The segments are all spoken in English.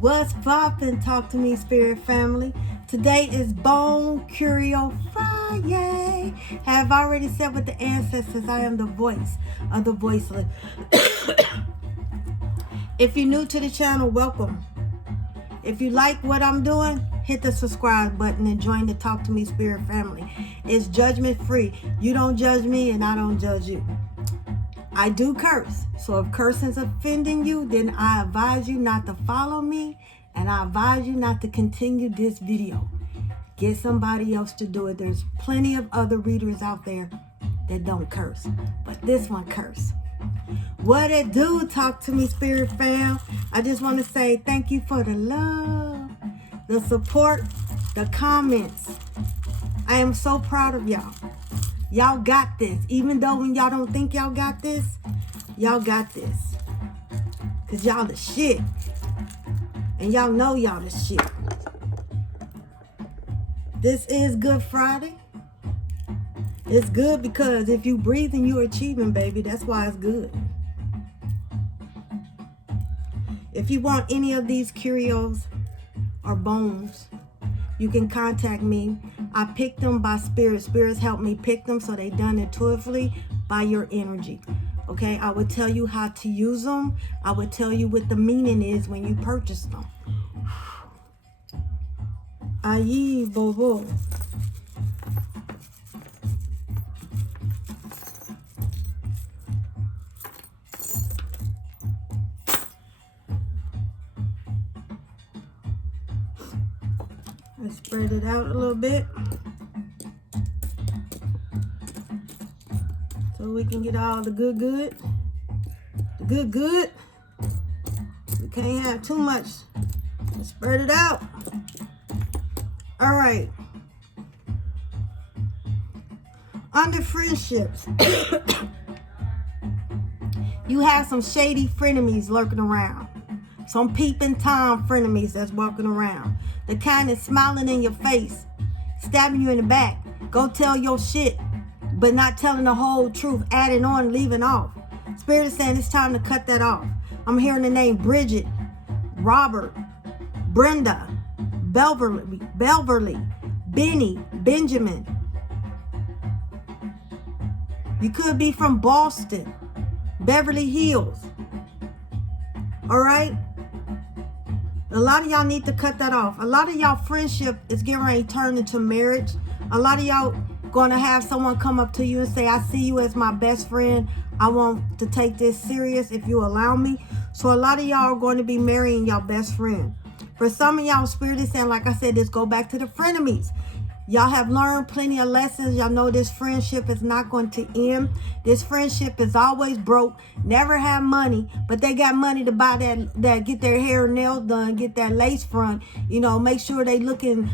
What's poppin'? Talk to me, spirit family. Today is Bone Curio Friyah. Have already said with the ancestors, I am the voice of the voiceless. If you're new to the channel, welcome. If you like what I'm doing, hit the subscribe button and join the Talk to Me Spirit family. It's judgment free. You don't judge me and I don't judge you. I do curse. So if cursing's offending you, then I advise you not to follow me and I advise you not to continue this video. Get somebody else to do it. There's plenty of other readers out there that don't curse, but this one curse. What it do, Talk to Me Spirit fam? I just want to say thank you for the love, the support, the comments. I am so proud of y'all. Y'all got this. Even though when y'all don't think y'all got this, y'all got this. Because y'all the shit. And y'all know y'all the shit. This is Good Friday. It's good because if you breathing, you're achieving, baby. That's why it's good. If you want any of these curios or bones, you can contact me. I picked them by spirit. Spirits help me pick them, so they done intuitively by your energy. Okay, I would tell you how to use them. I would tell you what the meaning is when you purchase them. Aye, bobo. I spread it out a little bit so we can get all the good. The good. We can't have too much. Let's spread it out. All right. Under friendships, you have some shady frenemies lurking around. Some peeping Tom frenemies that's walking around. The kind that's smiling in your face, stabbing you in the back. Go tell your shit, but not telling the whole truth, adding on, leaving off. Spirit is saying it's time to cut that off. I'm hearing the name Bridget, Robert, Brenda, Belverly, Benny, Benjamin. You could be from Boston, Beverly Hills. All right? A lot of y'all need to cut that off. A lot of y'all friendship is getting ready to turn into marriage. A lot of y'all going to have someone come up to you and say, I see you as my best friend. I want to take this serious if you allow me. So a lot of y'all are going to be marrying y'all best friend. For some of y'all, spirit is saying, like I said, this go back to the frenemies. Y'all have learned plenty of lessons. Y'all know this friendship is not going to end. This friendship is always broke, never have money, but they got money to buy that get their hair and nails done, get that lace front, you know, make sure they looking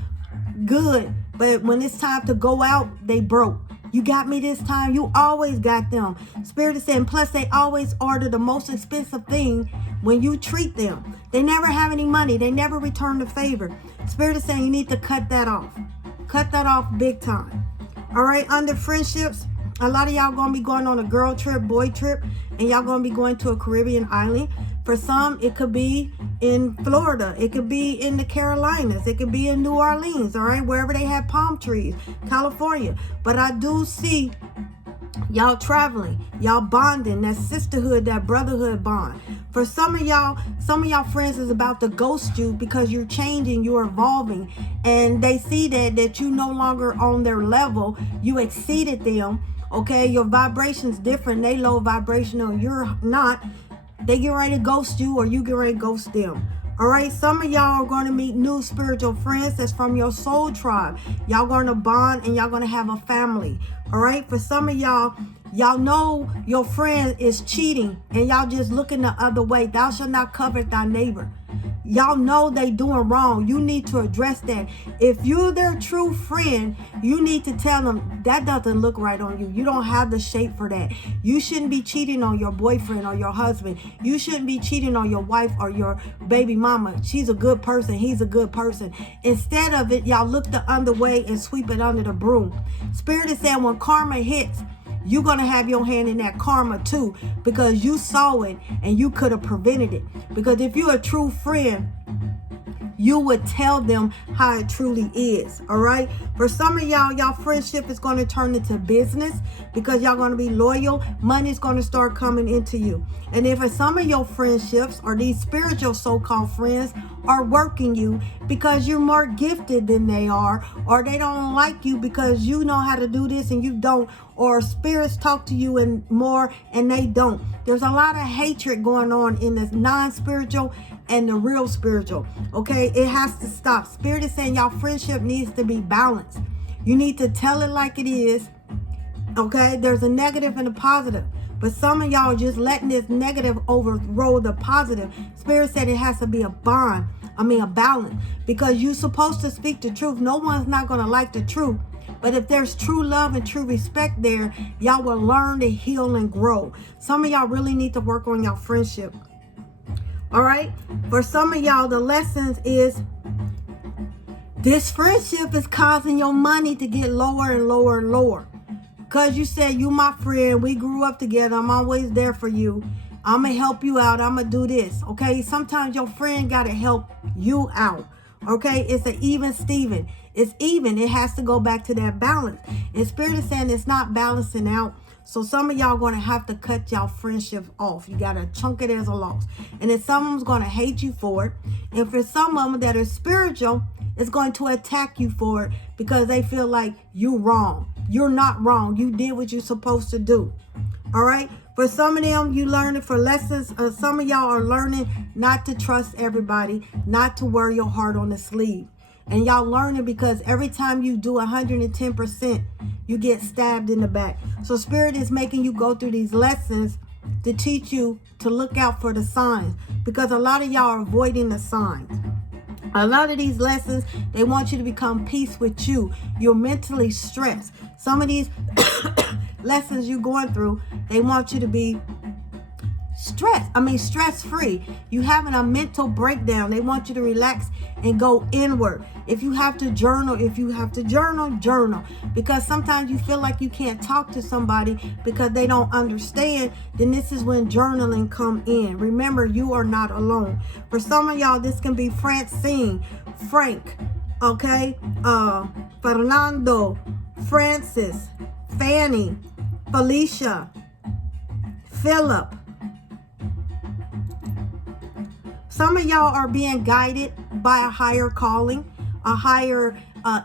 good. But when it's time to go out, they broke. You got me this time. You always got them. Spirit is saying, plus they always order the most expensive thing when you treat them. They never have any money. They never return the favor. Spirit is saying you need to cut that off. Cut that off big time. All right, under friendships, a lot of y'all going to be going on a girl trip, boy trip, and y'all going to be going to a Caribbean island. For some, it could be in Florida. It could be in the Carolinas. It could be in New Orleans, all right, wherever they have palm trees, California. But I do see y'all traveling, y'all bonding, that sisterhood, that brotherhood bond. For some of y'all friends is about to ghost you because you're changing, you're evolving, and they see that you no longer on their level. You exceeded them. Okay, your vibration's different. They low vibrational, you're not. They get ready to ghost you, or you get ready to ghost them. All right, some of y'all are going to meet new spiritual friends that's from your soul tribe. Y'all going to bond and y'all going to have a family. All right, for some of y'all know your friend is cheating and y'all just looking the other way. Thou shalt not covet thy neighbor. Y'all know they doing wrong. You need to address that. If you're their true friend, you need to tell them that doesn't look right on you. You don't have the shape for that. You shouldn't be cheating on your boyfriend or your husband. You shouldn't be cheating on your wife or your baby mama. She's a good person. He's a good person. Instead of it, y'all look the other way and sweep it under the broom. Spirit is saying when karma hits, you're going to have your hand in that karma too, because you saw it and you could have prevented it. Because if you're a true friend, you would tell them how it truly is. All right. For some of y'all friendship is going to turn into business because y'all going to be loyal. Money's going to start coming into you. And if some of your friendships or these spiritual so-called friends are working you because you're more gifted than they are, or they don't like you because you know how to do this and you don't, or spirits talk to you and more and they don't. There's a lot of hatred going on in this non-spiritual and the real spiritual. Okay, it has to stop. Spirit is saying y'all friendship needs to be balanced. You need to tell it like it is. Okay, there's a negative and a positive, but some of y'all are just letting this negative overrule the positive. Spirit said it has to be a balance, because you're supposed to speak the truth. No one's not going to like the truth, but if there's true love and true respect there, y'all will learn to heal and grow. Some of y'all really need to work on your friendship. All right, for some of y'all, the lessons is this friendship is causing your money to get lower and lower and lower. Because you said, you my friend, we grew up together, I'm always there for you, I'm going to help you out, I'm going to do this. Okay, sometimes your friend got to help you out. Okay, it's an even Steven. It's even. It has to go back to that balance. And Spirit is saying it's not balancing out. So some of y'all going to have to cut y'all friendship off. You got to chunk it as a loss. And then some of them's going to hate you for it. And for some of them that are spiritual, it's going to attack you for it because they feel like you're wrong. You're not wrong. You did what you're supposed to do. All right. For some of them, you learn it for lessons. Some of y'all are learning not to trust everybody, not to wear your heart on the sleeve. And y'all learn it because every time you do 110%, you get stabbed in the back. So Spirit is making you go through these lessons to teach you to look out for the signs, because a lot of y'all are avoiding the signs. A lot of these lessons, they want you to become peace with you. You're mentally stressed. Some of these lessons you're going through, they want you to be stress-free. You having a mental breakdown. They want you to relax and go inward. If you have to journal, journal. Because sometimes you feel like you can't talk to somebody because they don't understand. Then this is when journaling come in. Remember, you are not alone. For some of y'all, this can be Francine, Frank, okay, Fernando, Francis, Fanny, Felicia, Philip. Some of y'all are being guided by a higher calling, a higher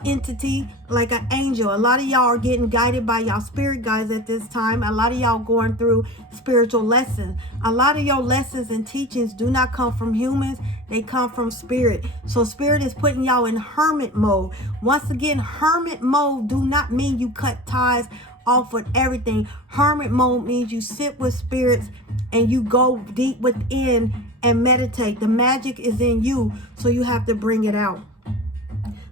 entity, like an angel. A lot of y'all are getting guided by y'all spirit guides at this time. A lot of y'all going through spiritual lessons. A lot of your lessons and teachings do not come from humans. They come from spirit. So spirit is putting y'all in hermit mode. Once again, hermit mode do not mean you cut ties off with everything. Hermit mode means you sit with spirits and you go deep within and meditate. The magic is in you, so you have to bring it out.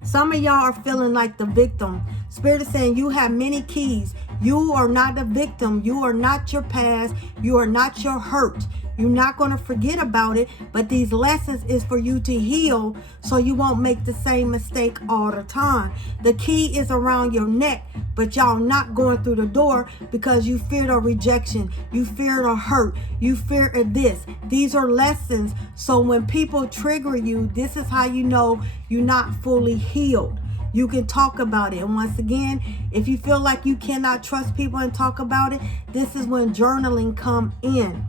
Some of y'all are feeling like the victim. Spirit is saying you have many keys. You are not the victim. You are not your past. You are not your hurt. You're not going to forget about it, but these lessons is for you to heal so you won't make the same mistake all the time. The key is around your neck, but y'all not going through the door because you fear the rejection. You fear the hurt. You fear this. These are lessons. So when people trigger you, this is how you know you're not fully healed. You can talk about it. And once again, if you feel like you cannot trust people and talk about it, this is when journaling come in.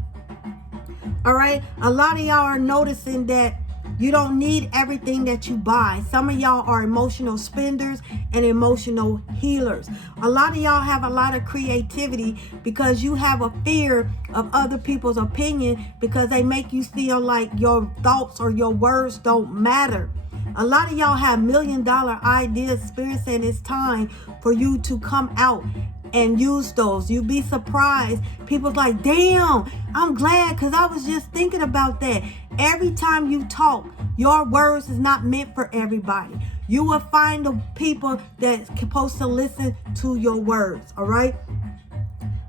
All right. A lot of y'all are noticing that you don't need everything that you buy. Some of y'all are emotional spenders and emotional healers. A lot of y'all have a lot of creativity because you have a fear of other people's opinion because they make you feel like your thoughts or your words don't matter. A lot of y'all have $1 million ideas. Spirit saying it's time for you to come out and use those. You'd be surprised. People's like, damn, I'm glad because I was just thinking about that. Every time you talk, your words is not meant for everybody. You will find the people that's supposed to listen to your words. All right.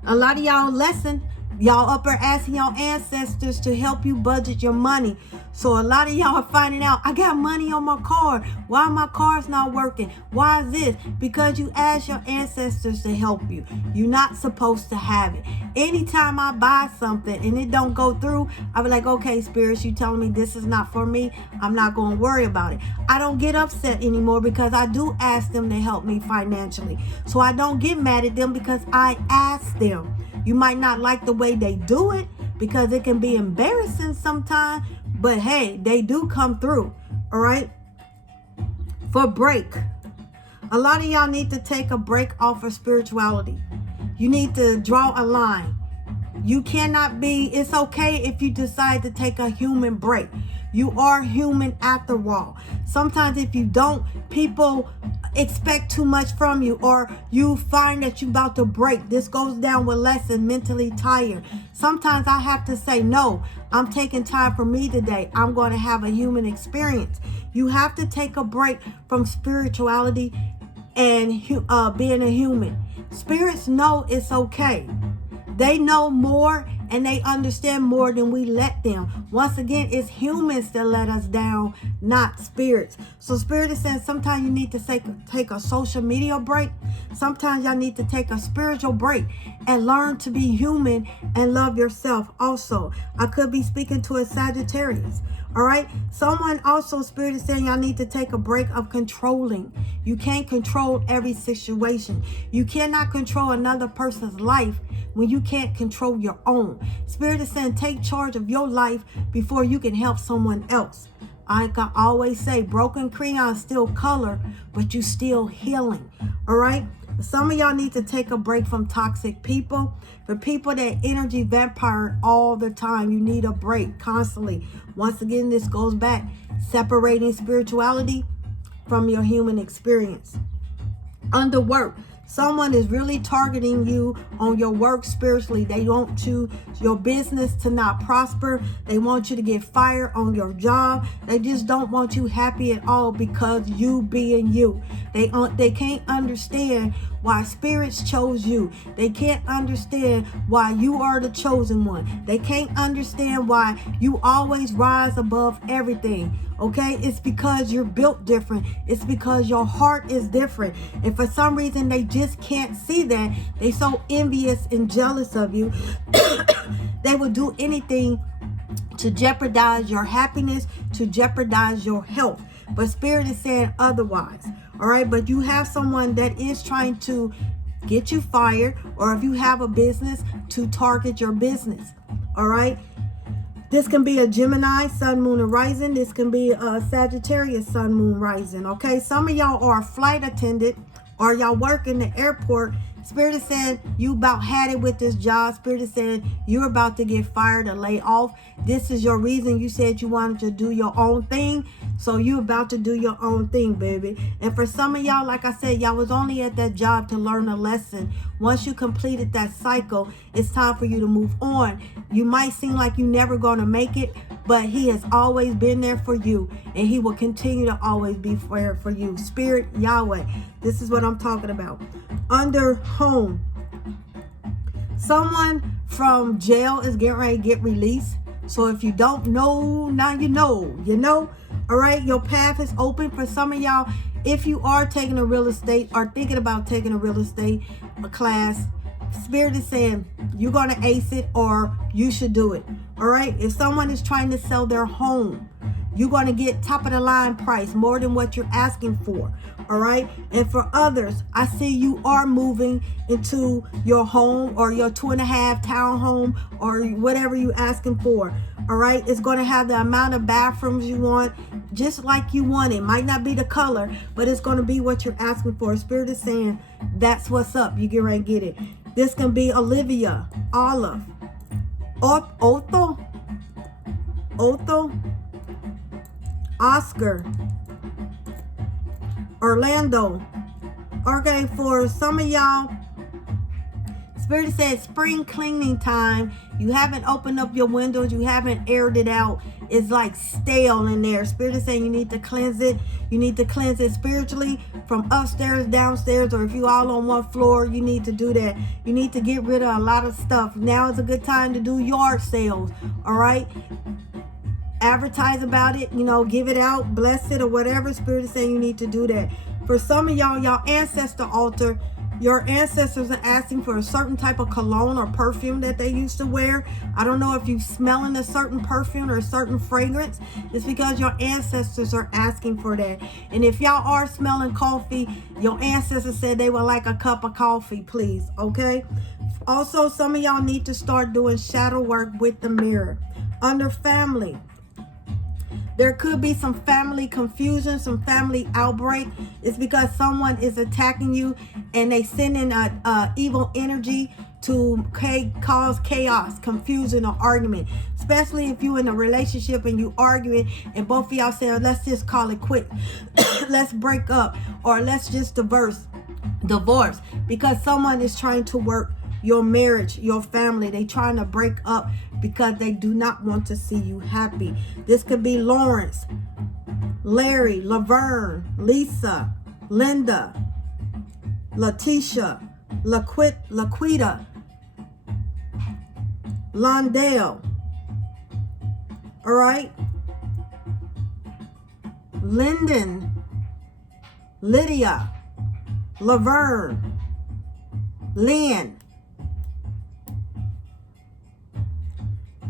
A lot of y'all lesson Y'all up there asking your ancestors to help you budget your money. So a lot of y'all are finding out, I got money on my card. Why my car's not working? Why is this? Because you asked your ancestors to help you. You're not supposed to have it. Anytime I buy something and it don't go through, I be like, okay, spirits, you telling me this is not for me? I'm not going to worry about it. I don't get upset anymore because I do ask them to help me financially. So I don't get mad at them because I ask them. You might not like the way they do it because it can be embarrassing sometimes, but hey, they do come through. All right. For break, a lot of y'all need to take a break off of spirituality. You need to draw a line. You cannot be, it's okay if you decide to take a human break. You are human after all. Sometimes if you don't, people expect too much from you, or you find that you're about to break. This goes down with less and mentally tired. Sometimes I have to say, no, I'm taking time for me today. I'm going to have a human experience. You have to take a break from spirituality and being a human. Spirits know it's okay. They know more and they understand more than we let them. Once again, it's humans that let us down, not spirits. So Spirit is saying sometimes you need to take a social media break. Sometimes y'all need to take a spiritual break and learn to be human and love yourself also. I could be speaking to a Sagittarius. All right. Someone also, Spirit is saying y'all need to take a break of controlling. You can't control every situation. You cannot control another person's life when you can't control your own. Spirit is saying take charge of your life before you can help someone else. I can always say broken crayon is still color, but you still healing. All right. Some of y'all need to take a break from toxic people. For people that energy vampire all the time, you need a break constantly. Once again, this goes back, separating spirituality from your human experience. Under work, someone is really targeting you on your work spiritually. They want your business to not prosper. They want you to get fired on your job. They just don't want you happy at all because you being you. They can't understand why spirits chose you. They can't understand why you are the chosen one. They can't understand why you always rise above everything. Okay, it's because you're built different. It's because your heart is different. And for some reason, they just can't see that. They so envious and jealous of you. They will do anything to jeopardize your happiness, to jeopardize your health. But Spirit is saying otherwise. All right, but you have someone that is trying to get you fired, or if you have a business, to target your business. All right. This can be a Gemini, Sun, Moon, and Rising. This can be a Sagittarius, Sun, Moon, Rising. Okay, some of y'all are a flight attendant or y'all work in the airport. Spirit is saying you about had it with this job. Spirit is saying you're about to get fired or lay off. This is your reason. You said you wanted to do your own thing. So you about to do your own thing, baby. And for some of y'all, like I said, y'all was only at that job to learn a lesson. Once you completed that cycle, it's time for you to move on. You might seem like you're never going to make it, but he has always been there for you, and he will continue to always be there for you. Spirit, Yahweh, this is what I'm talking about. Under home, someone from jail is getting ready to get released. So if you don't know, now you know. All right, your path is open for some of y'all. If you are taking a real estate or thinking about taking a real estate class, Spirit is saying you're going to ace it, or you should do it. All right. If someone is trying to sell their home, you're going to get top of the line price, more than what you're asking for. All right. And for others, I see you are moving into your home or your 2.5 townhome or whatever you're asking for. All right. It's going to have the amount of bathrooms you want, just like you want it. Might not be the color, but it's going to be what you're asking for. Spirit is saying that's what's up. You get ready to get it. This can be Olivia, Olive, Otho, Oscar, Orlando. Okay, for some of y'all, Spirit says spring cleaning time. You haven't opened up your windows. You haven't aired it out. is like stale in there. Spirit is saying you need to cleanse it. You need to cleanse it spiritually from upstairs, downstairs, or if you all on one floor, you need to do that. You need to get rid of a lot of stuff. Now is a good time to do yard sales, all right? Advertise about it, give it out, bless it, or whatever. Spirit is saying you need to do that. For some of y'all ancestor altar, your ancestors are asking for a certain type of cologne or perfume that they used to wear. I don't know if you're smelling a certain perfume or a certain fragrance. It's because your ancestors are asking for that. And if y'all are smelling coffee, your ancestors said they would like a cup of coffee, please, okay? Also, some of y'all need to start doing shadow work with the mirror. Under family, there could be some family confusion, some family outbreak. It's because someone is attacking you and they send in a evil energy to cause chaos, confusion, or argument. Especially if you're in a relationship and you arguing and both of y'all say, let's just call it quit. Let's break up, or let's just divorce. Because someone is trying to work your marriage, your family. They trying to break up because they do not want to see you happy. This could be Lawrence, Larry, Laverne, Lisa, Linda, Letitia, Laquita, Londale. All right? Lyndon, Lydia, Laverne, Lynn.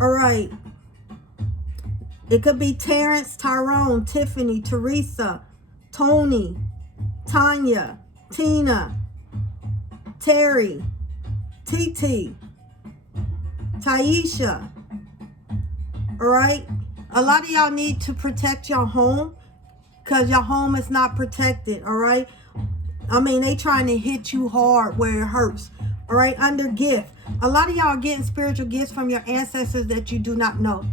All right. It could be Terrence, Tyrone, Tiffany, Teresa, Tony, Tanya, Tina, Terry, TT, Taisha. All right. A lot of y'all need to protect your home because your home is not protected. All right. I mean, they trying to hit you hard where it hurts. All right. Under gift. A lot of y'all are getting spiritual gifts from your ancestors that you do not know.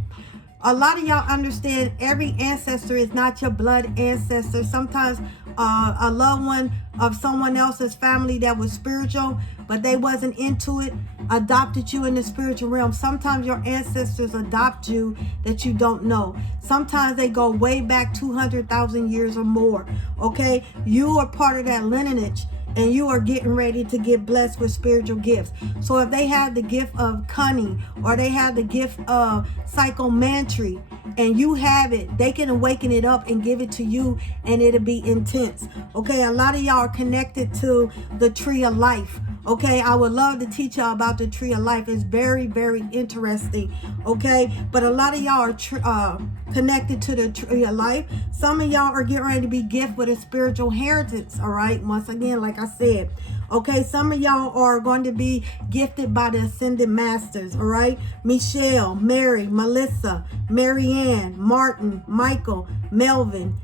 A lot of y'all understand every ancestor is not your blood ancestor. Sometimes a loved one of someone else's family that was spiritual, but they wasn't into it, adopted you in the spiritual realm. Sometimes your ancestors adopt you that you don't know. Sometimes they go way back 200,000 years or more. Okay, you are part of that lineage. And you are getting ready to get blessed with spiritual gifts. So if they have the gift of cunning or they have the gift of psychomancy and you have it, they can awaken it up and give it to you and it'll be intense. Okay, a lot of y'all are connected to the tree of life. Okay, I would love to teach y'all about the tree of life. It's very, very interesting. Okay, but a lot of y'all are connected to the tree of life. Some of y'all are getting ready to be gifted with a spiritual inheritance. All right, once again, like I said. Okay, some of y'all are going to be gifted by the ascended masters. All right, Michelle, Mary, Melissa, Marianne, Martin, Michael, Melvin,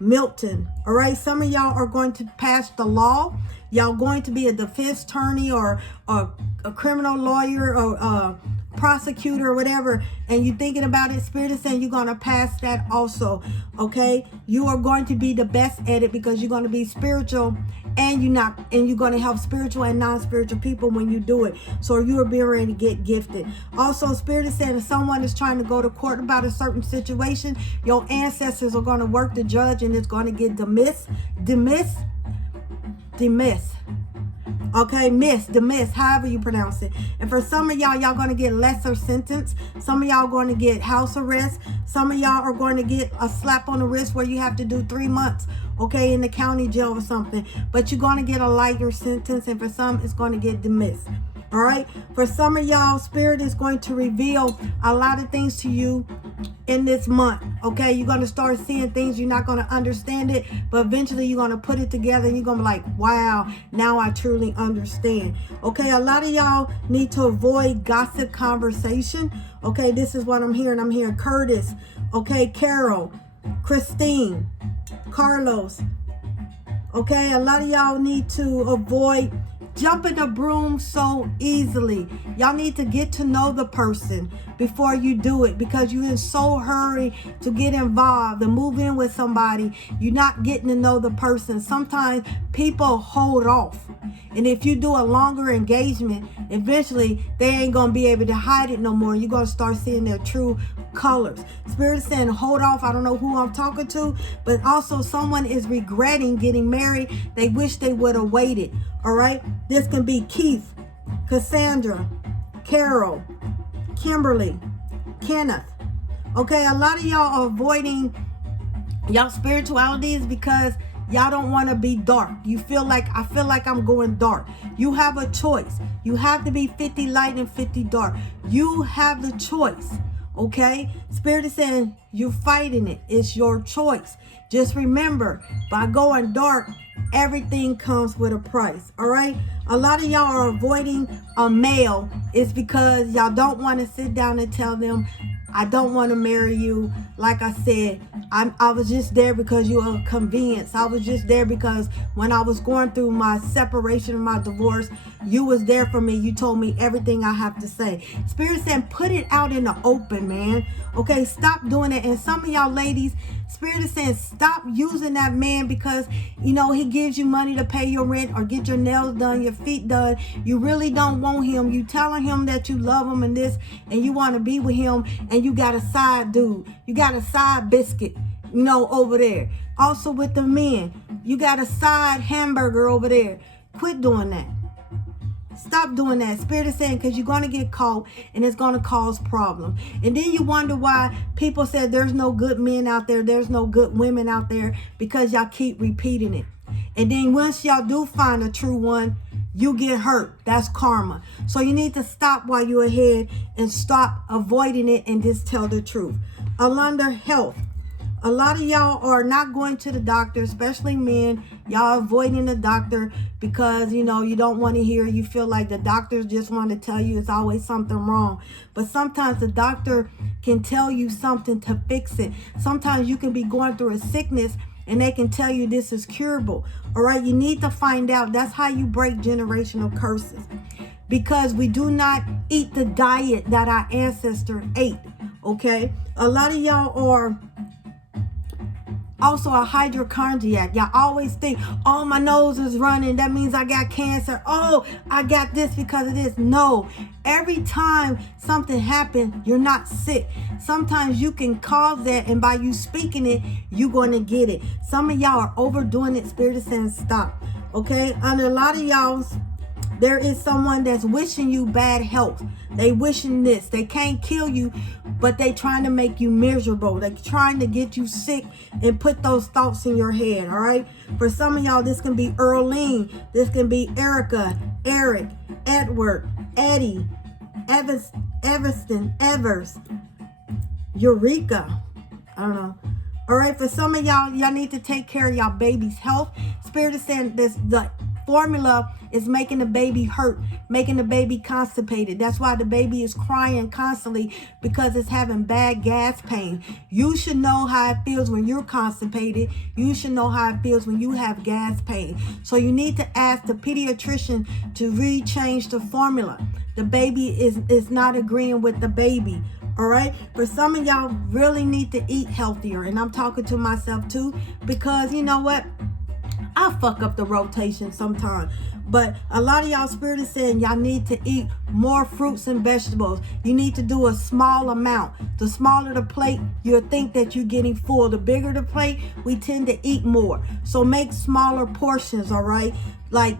Milton. All right, some of y'all are going to pass the law. Y'all going to be a defense attorney or a criminal lawyer or a prosecutor or whatever, and you're thinking about it. Spirit is saying you're going to pass that also. Okay, you are going to be the best at it because you're going to be spiritual and you're going to help spiritual and non-spiritual people when you do it. So you are being ready to get gifted. Also, Spirit is saying if someone is trying to go to court about a certain situation, your ancestors are going to work the judge and it's going to get dismissed. Okay, dismiss, however you pronounce it. And for some of y'all going to get lesser sentence. Some of y'all going to get house arrest. Some of y'all are going to get a slap on the wrist where you have to do 3 months, okay, in the county jail or something. But you're going to get a lighter sentence, and for some, it's going to get dismissed. All right, for some of y'all, Spirit is going to reveal a lot of things to you in this month. Okay, you're going to start seeing things. You're not going to understand it, but eventually you're going to put it together and you're going to be like, wow, now I truly understand. Okay, a lot of y'all need to avoid gossip conversation. Okay, this is what I'm hearing. I'm hearing Curtis, okay, Carol, Christine, Carlos. Okay, a lot of y'all need to avoid jumping the broom so easily. Y'all need to get to know the person before you do it, because you're in so hurry to get involved and move in with somebody. You're not getting to know the person. Sometimes people hold off. And if you do a longer engagement, eventually they ain't going to be able to hide it no more. You're going to start seeing their true colors. Spirit is saying, hold off. I don't know who I'm talking to, but also someone is regretting getting married. They wish they would have waited. All right. This can be Keith, Cassandra, Carol, Kimberly, Kenneth. Okay. A lot of y'all are avoiding y'all spiritualities because y'all don't want to be dark. You feel like, I feel like I'm going dark. You have a choice. You have to be 50 light and 50 dark. You have the choice. Okay? Spirit is saying you're fighting it. It's your choice. Just remember, by going dark, everything comes with a price. All right? A lot of y'all are avoiding a male. It's because y'all don't want to sit down and tell them, I don't want to marry you. Like I said, I was just there because you were convenience. I was just there because when I was going through my separation and my divorce, you was there for me. You told me everything I have to say. Spirit said, put it out in the open, man. Okay, stop doing it. And some of y'all ladies, Spirit is saying, stop using that man because, you know, he gives you money to pay your rent or get your nails done, your feet done. You really don't want him. You telling him that you love him and this, and you want to be with him, and you got a side dude. You got a side biscuit, you know, over there. Also with the men, you got a side hamburger over there. Quit doing that. Stop doing that. Spirit is saying, because you're going to get caught and it's going to cause problems. And then you wonder why people said there's no good men out there. There's no good women out there, because y'all keep repeating it. And then once y'all do find a true one, you get hurt. That's karma. So you need to stop while you're ahead and stop avoiding it and just tell the truth. Under health, a lot of y'all are not going to the doctor, especially men. Y'all avoiding the doctor because, you know, you don't want to hear. You feel like the doctors just want to tell you it's always something wrong. But sometimes the doctor can tell you something to fix it. Sometimes you can be going through a sickness and they can tell you this is curable. All right, you need to find out. That's how you break generational curses. Because we do not eat the diet that our ancestors ate. Okay, a lot of y'all are also a hypochondriac. Y'all always think, oh, my nose is running, that means I got cancer. Oh, I got this because of this. No, every time something happens, you're not sick. Sometimes you can cause that, and by you speaking it, you're going to get it. Some of y'all are overdoing it. Spirit is saying stop. Okay, under a lot of y'all, there is someone that's wishing you bad health. They wishing this. They can't kill you, but they trying to make you miserable. They trying to get you sick and put those thoughts in your head, all right? For some of y'all, this can be Earlene. This can be Erica, Eric, Edward, Eddie, Everston, Evers, Eureka. I don't know. All right, for some of y'all need to take care of y'all baby's health. Spirit is saying the formula is making the baby hurt, making the baby constipated. That's why the baby is crying constantly, because it's having bad gas pain. You should know how it feels when you're constipated. You should know how it feels when you have gas pain. So you need to ask the pediatrician to rechange the formula. The baby is not agreeing with the baby. All right. For some of y'all really need to eat healthier. And I'm talking to myself too, because you know what? I fuck up the rotation sometimes. But a lot of y'all, Spirit is saying y'all need to eat more fruits and vegetables. You need to do a small amount. The smaller the plate, you'll think that you're getting full. The bigger the plate, we tend to eat more. So make smaller portions, all right? Like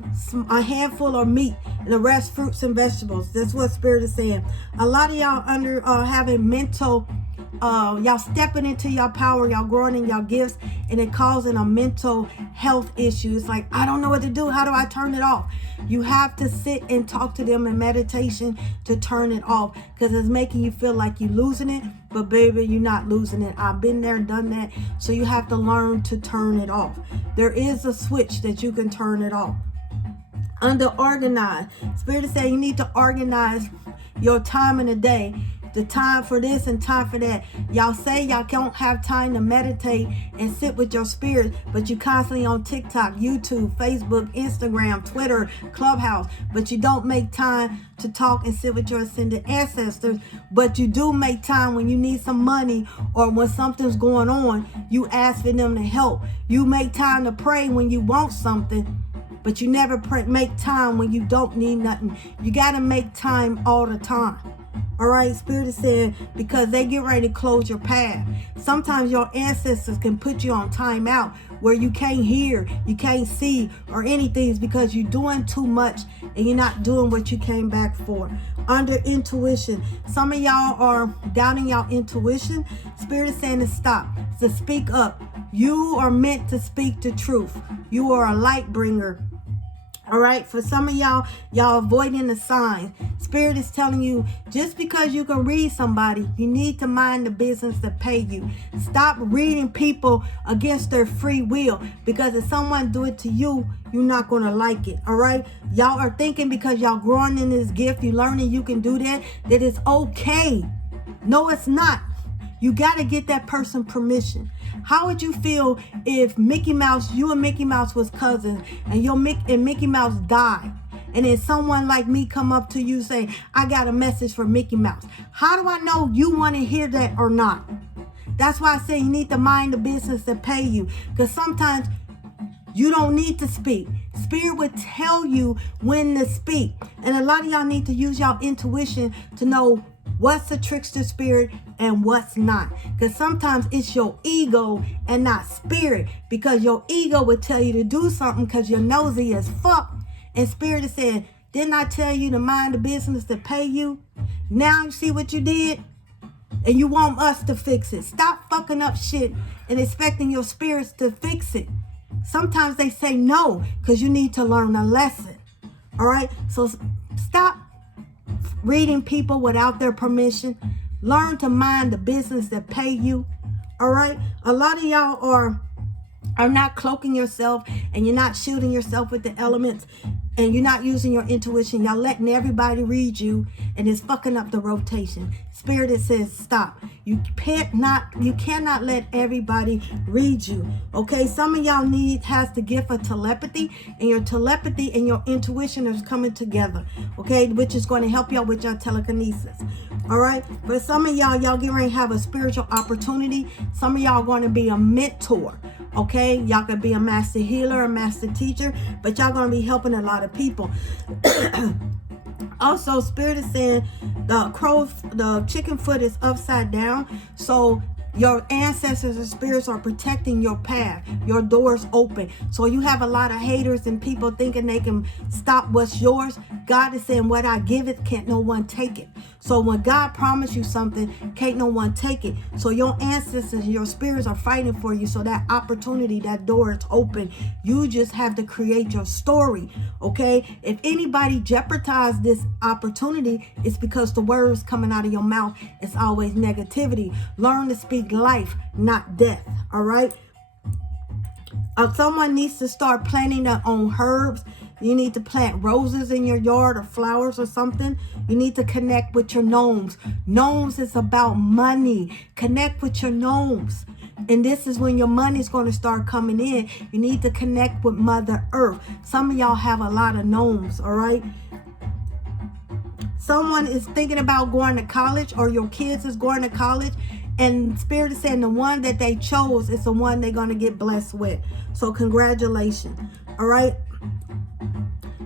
a handful of meat and the rest fruits and vegetables. That's what Spirit is saying. A lot of y'all under having mental y'all stepping into your power, y'all growing in y'all gifts, and it causing a mental health issue. It's like, I don't know what to do. How do I turn it off? You have to sit and talk to them in meditation to turn it off, because it's making you feel like you're losing it. But baby, you're not losing it. I've been there and done that. So you have to learn to turn it off. There is a switch that you can turn it off. Under organize, Spirit is saying you need to organize your time in the day. The time for this and time for that. Y'all say y'all don't have time to meditate and sit with your spirit, but you constantly on TikTok, YouTube, Facebook, Instagram, Twitter, Clubhouse, but you don't make time to talk and sit with your ascended ancestors. But you do make time when you need some money or when something's going on, you ask for them to help. You make time to pray when you want something, but you never make time when you don't need nothing. You got to make time all the time. All right, Spirit is saying because they get ready to close your path. Sometimes your ancestors can put you on timeout where you can't hear, you can't see, or anything. It's because you're doing too much and you're not doing what you came back for. Under intuition, some of y'all are doubting your intuition. Spirit is saying to stop, to speak up. You are meant to speak the truth. You are a light bringer. All right, for some of y'all avoiding the signs. Spirit is telling you, just because you can read somebody, you need to mind the business to pay you. Stop reading people against their free will, because if someone do it to you, you're not going to like it. All right, y'all are thinking because y'all growing in this gift, you learning you can do that it's okay. No, it's not. You got to get that person permission. How would you feel if Mickey Mouse, you and Mickey Mouse was cousins, and Mickey Mouse died, and then someone like me come up to you say, I got a message for Mickey Mouse? How do I know you want to hear that or not? That's why I say you need to mind the business that pay you, because sometimes you don't need to speak. Spirit would tell you when to speak, and a lot of y'all need to use y'all intuition to know what's a trickster spirit and what's not. Because sometimes it's your ego and not spirit. Because your ego would tell you to do something because you're nosy as fuck. And spirit is saying, didn't I tell you to mind the business to pay you? Now you see what you did? And you want us to fix it. Stop fucking up shit and expecting your spirits to fix it. Sometimes they say no because you need to learn a lesson. All right? So stop reading people without their permission. Learn to mind the business that pay you. All right, a lot of y'all are not cloaking yourself, and you're not shielding yourself with the elements, and you're not using your intuition. Y'all letting everybody read you, and it's fucking up the rotation. Spirit, it says stop. You cannot let everybody read you. Okay, some of y'all has the gift of telepathy, and your telepathy and your intuition is coming together. Okay, which is going to help y'all with your telekinesis. All right, but some of y'all get ready to have a spiritual opportunity. Some of y'all going to be a mentor. Okay, y'all could be a master healer, a master teacher, but y'all going to be helping a lot of people. Also, Spirit is saying the chicken foot is upside down. So your ancestors and spirits are protecting your path. Your door's open. So you have a lot of haters and people thinking they can stop what's yours. God is saying, what I give it, can't no one take it. So when God promised you something, can't no one take it. So your ancestors, your spirits are fighting for you. So that opportunity, that door is open. You just have to create your story. Okay? If anybody jeopardize this opportunity, it's because the words coming out of your mouth, it's always negativity. Learn to speak life, not death. All right? Someone needs to start planting their own herbs. You need to plant roses in your yard or flowers or something. You need to connect with your gnomes. Gnomes is about money. Connect with your gnomes. And this is when your money's going to start coming in. You need to connect with Mother Earth. Some of y'all have a lot of gnomes, all right? Someone is thinking about going to college, or your kids is going to college, and Spirit is saying the one that they chose is the one they're going to get blessed with. So congratulations, all right?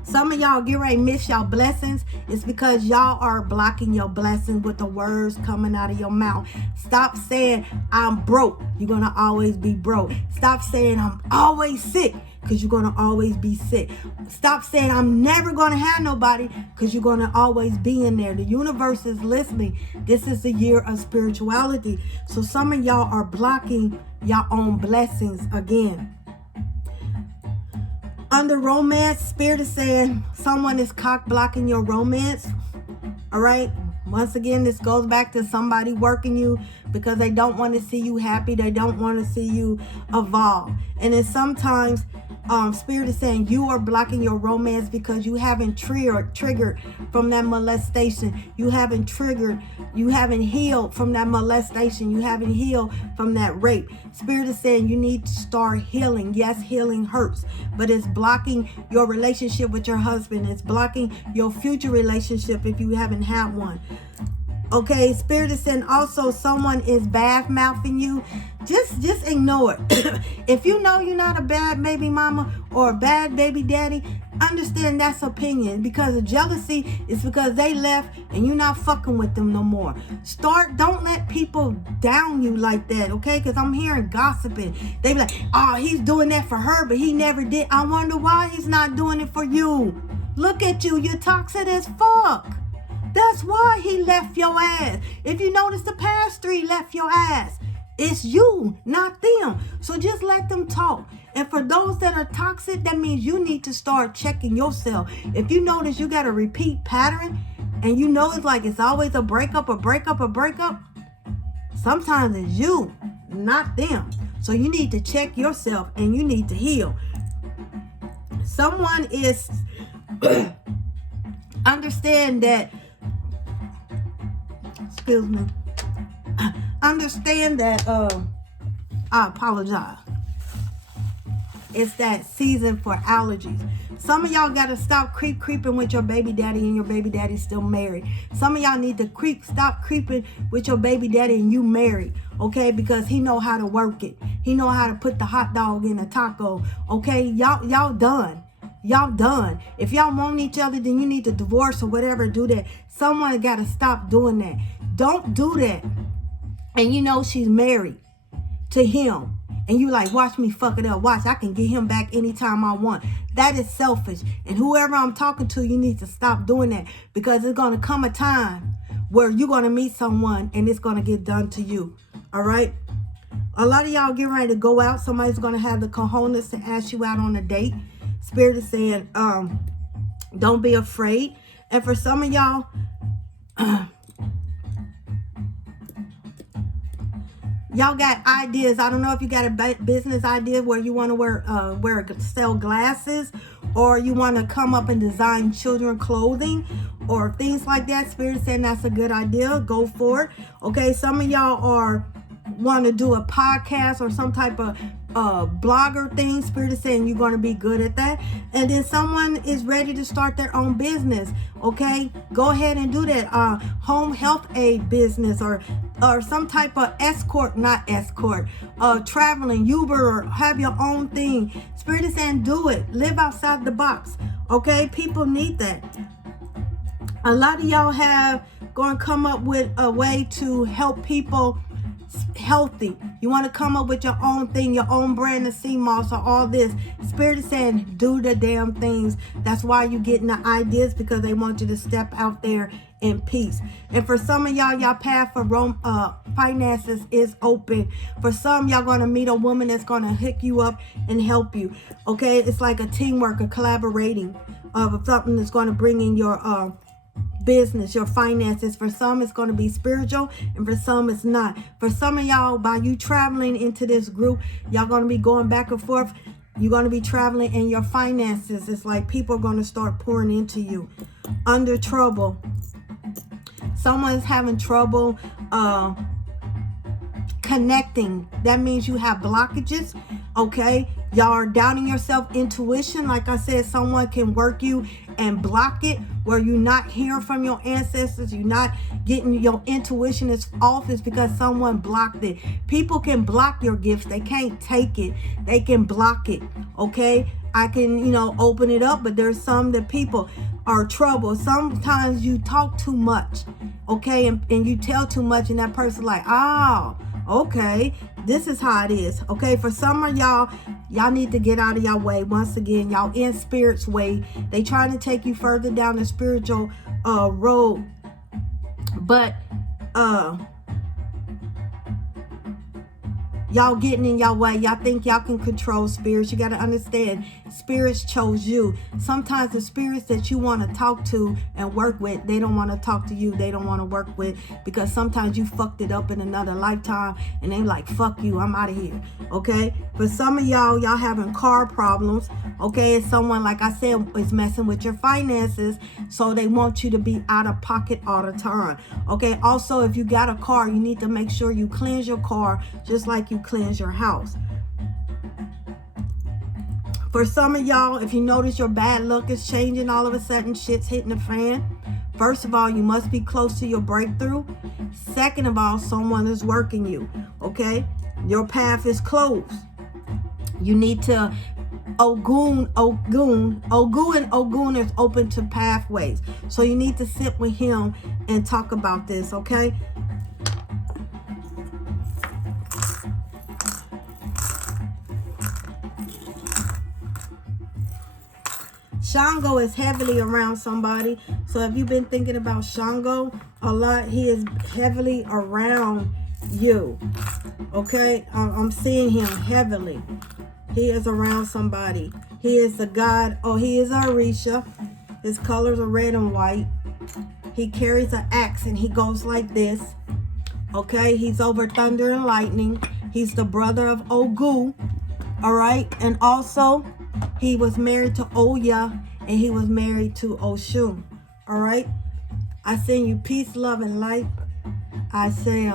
Some of y'all get ready to miss y'all blessings. It's because y'all are blocking your blessings with the words coming out of your mouth. Stop saying, I'm broke. You're going to always be broke. Stop saying, I'm always sick, because you're going to always be sick. Stop saying, I'm never going to have nobody, because you're going to always be in there. The universe is listening. This is the year of spirituality. So some of y'all are blocking your own blessings again. Under romance, Spirit is saying someone is cock blocking your romance. All right. Once again, this goes back to somebody working you because they don't want to see you happy. They don't want to see you evolve. And then sometimes Spirit is saying you are blocking your romance because you haven't triggered from that molestation. You haven't healed from that molestation. You haven't healed from that rape. Spirit is saying you need to start healing. Yes, healing hurts, but it's blocking your relationship with your husband. It's blocking your future relationship if you haven't had one. Okay, Spirit is saying also someone is bad mouthing you. Just ignore it. If you know you're not a bad baby mama or a bad baby daddy, understand that's opinion, because of jealousy is because they left and you're not fucking with them no more. Don't let people down you like that, okay? Because I'm hearing gossiping. They be like, oh, he's doing that for her, but he never did. I wonder why he's not doing it for you. Look at you, you're toxic as fuck. That's why he left your ass. If you notice, the past 3 left your ass. It's you, not them. So just let them talk. And for those that are toxic, that means you need to start checking yourself. If you notice you got a repeat pattern and you know it's like it's always a breakup, sometimes it's you, not them. So you need to check yourself and you need to heal. Someone is understand that, excuse me, understand that I apologize. It's that season for allergies. Some of y'all got to stop creeping with your baby daddy and your baby daddy's still married. Some of y'all need to stop creeping with your baby daddy and you married, okay? Because he know how to work it. He know how to put the hot dog in a taco, okay? Y'all done. Y'all done. If y'all want each other, then you need to divorce or whatever, do that. Someone got to stop doing that. Don't do that. And you know she's married to him. And you like, watch me fuck it up. Watch, I can get him back anytime I want. That is selfish. And whoever I'm talking to, you need to stop doing that. Because it's going to come a time where you're going to meet someone and it's going to get done to you. All right? A lot of y'all getting ready to go out. Somebody's going to have the cojones to ask you out on a date. Spirit is saying, don't be afraid. And for some of y'all, y'all got ideas. I don't know if you got a business idea where you want to sell glasses, or you want to come up and design children clothing or things like that. Spirit is saying that's a good idea. Go for it. Okay, some of y'all want to do a podcast or some type of blogger thing. Spirit is saying you're going to be good at that. And then someone is ready to start their own business. Okay, go ahead and do that. Home health aid business or some type of traveling, Uber, or have your own thing. Spirit is saying do it. Live outside the box. Okay, people need that. A lot of y'all going to come up with a way to help people healthy. You want to come up with your own thing, your own brand of sea moss or all this. Spirit is saying do the damn things. That's why you're getting the ideas, because they want you to step out there in peace. And for some of y'all path for finances is open. For some, y'all going to meet a woman that's going to hook you up and help you. Okay, it's like a teamwork, a collaborating of something that's going to bring in your business, your finances. For some it's going to be spiritual, and for some it's not. For some of y'all, by you traveling into this group, y'all going to be going back and forth. You're going to be traveling, and your finances, it's like people are going to start pouring into you. Under trouble. Someone's having trouble connecting. That means you have blockages. Okay, y'all are doubting yourself. Intuition, like I said, someone can work you and block it, where you're not hearing from your ancestors, you're not getting your intuition is off. Is because someone blocked it. People can block your gifts. They can't take it. They can block it. Okay, I can open it up, but there's some that people are trouble. Sometimes you talk too much, okay, and you tell too much, and that person like, oh, okay, this is how it is. Okay, for some of y'all need to get out of your way. Once again, y'all in spirit's way. They trying to take you further down the spiritual road, but y'all getting in your way. Y'all think y'all can control spirits. You got to understand, spirits chose you. Sometimes the spirits that you want to talk to and work with, they don't want to talk to you. They don't want to work with, because sometimes you fucked it up in another lifetime and they like, fuck you, I'm out of here. Okay, for some of y'all having car problems. Okay, it's someone, like I said, is messing with your finances, so they want you to be out of pocket all the time. Okay, also, if you got a car, you need to make sure you cleanse your car just like you cleanse your house. For some of y'all, if you notice your bad luck is changing, all of a sudden shit's hitting the fan. First of all, you must be close to your breakthrough. Second of all, someone is working you. Okay, your path is closed. You need to Ogun and Ogun is open to pathways. So you need to sit with him and talk about this, okay? Shango is heavily around somebody. So if you've been thinking about Shango a lot, he is heavily around you. Okay? I'm seeing him heavily. He is around somebody. He is the god. Oh, he is Orisha. His colors are red and white. He carries an axe and he goes like this. Okay? He's over thunder and lightning. He's the brother of Ogu. All right? And also, he was married to Oya and he was married to Oshun. All right? I send you peace, love, and light. I say,